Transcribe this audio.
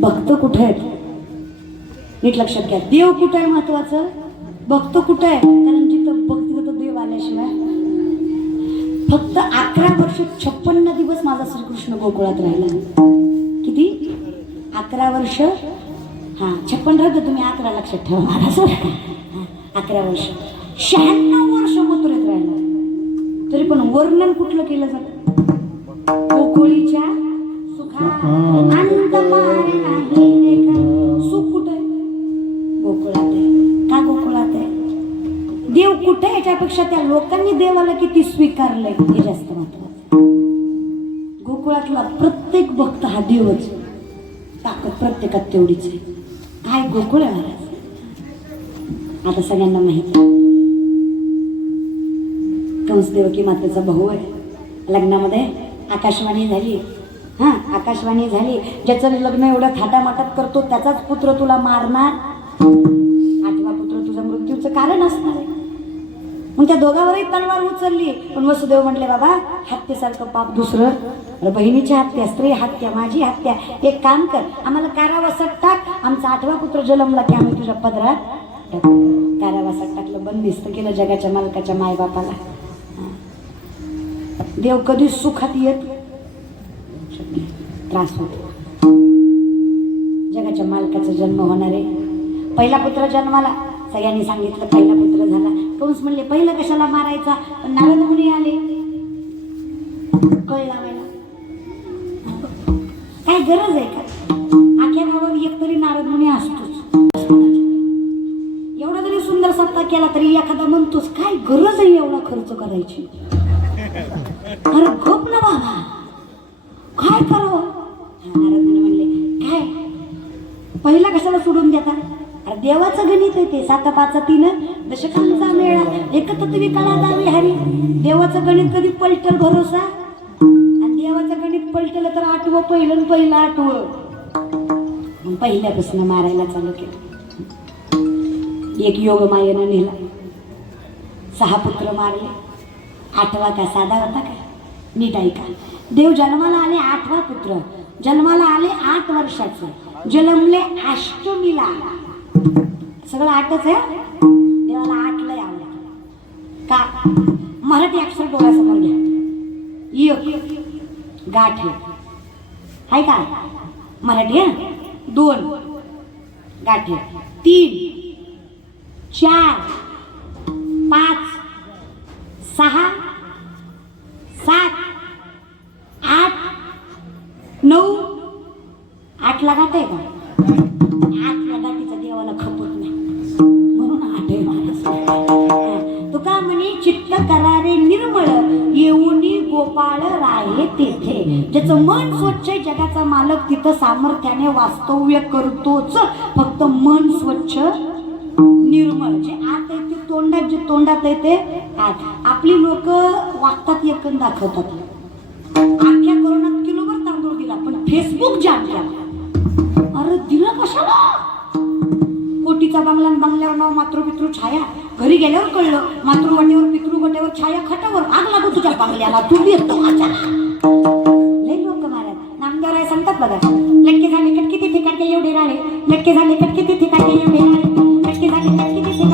भक्त कुठे आहेत? नीट लक्षात घ्या. देव कुठे आहे महत्वाचं? भक्त कुठं आहे? कारण जिथं भक्ती तिथं देव आल्याशिवाय. फक्त अकरा वर्ष छप्पन्न दिवस माझा श्रीकृष्ण गोकुळात राहिला. किती? अकरा वर्ष? हा छप्पन राहतं तुम्ही अकरा लक्षात ठेवा मला सर अकरा वर्ष. शहाण्णव वर्ष मथुरेत राहिला. तरी पण वर्णन कुठलं केलं जातं? गोकुळीच्या सुखा अंत त्यापेक्षा त्या लोकांनी देवाला किती स्वीकारलंय हे जास्त महत्वाचं. गोकुळातला प्रत्येक भक्त हा देवच. ताकद प्रत्येकात तेवढीच आहे. काय गोकुळ महाराज? आता सगळ्यांना माहिती आहे. कंस देवकी मातेचा भाऊ आहे. लग्नामध्ये आकाशवाणी झाली. हा आकाशवाणी झाली. ज्याचं लग्न एवढं थाटामाटात करतो त्याचाच पुत्र तुला मारणार. आठवा पुत्र तुझा मृत्यूचं कारण असणार आहे. मग त्या दोघावरही तलवार उचलली. पण वसुदेव म्हटले बाबा हत्येसारखं पाप दुसरं बहिणीची हत्या स्त्री हत्या माझी हत्या. एक काम कर आम्हाला कारावासात टाक. आमचा आठवा पुत्र जन्मला की आम्ही तुझ्या पदरात टाकू. कारावासात टाकलं बंदिस्त केलं जगाच्या मालकाच्या मायबापाला. देव कधी सुखात येत त्रास होतो. जगाच्या मालकाचा जन्म होणार आहे. पहिला पुत्र जन्माला सगळ्यांनी सांगितलं पहिला पुत्र झाला. कंस म्हणले पहिला कशाला मारायचा? पण नारद मुनी आले. कळ लावायला काय गरज आहे का? आख्या गावात एक तरी नारद मुनी असतोच. एवढा जरी सुंदर सत्ता केला तरी एखादा म्हणतोच काय गरज आहे एवढा खर्च करायची? अरे गप ना बाबा. काय करावं? नारद मुनी म्हणले काय? पहिला कशाला सोडून देता? अरे देवाचं गणित आहे ते सात पाच तीन दशकांचा मेळा. एकत्र तुम्ही कळा दावी हरी. देवाचं गणित कधी पलटल भरोसा? आणि देवाचं गणित पलटलं तर आठवं पहिलं पहिलं आठवं. मग पहिल्यापासून मारायला चालू केलं. एक योग मायेनं नेला. सहा पुत्र मारले. आठवा का साधा होता का? नीट ऐका. देव जन्माला आले आठवा पुत्र. जन्माला आले आठ वर्षाचे. जन्मले अष्टमीला. सगळं आठच आहे देवाला आठ लय आवडत का? मराठी अक्षर डोळ्यासमोर घ्या. एक गाठ आहे हाय का? मराठी दोन. गाठ आहे तीन. चार. पाच. सहा. सात. आठ. नऊ. आठला गाठ आहे का? आठ. गोपाळ राहे तेथे. ज्याचं मन स्वच्छ आहे, जगाचा मालक तिथं सामर्थ्याने वास्तव्य करतोच. फक्त मन स्वच्छ निर्मळ. जे आत आहे ते तोंडात जे तोंडात आहे ते आत. आपली लोक वागतात एकन दाखवतात. आख्या कोरोनात किलोभर तांदूळ दिला पण फेसबुक जाम अरे दिलं कशाला? कोटीचा बंगला बंगल्यावर नाव मातृ पितृ छाया. घरी गेल्यावर कळलं मातृवाणी पितृगटेवर छाया खटावर आग लागू तुझ्या बंगल्याला तू येतो लय लोक महाराज नामदेव सांगतात बघा. लटके झाले कटके तिथे ठिकाणी एवढे राहिले लटके झाले कटके तिथे ठिकाणी एवढे राहिले लटके झाले कटके तिथे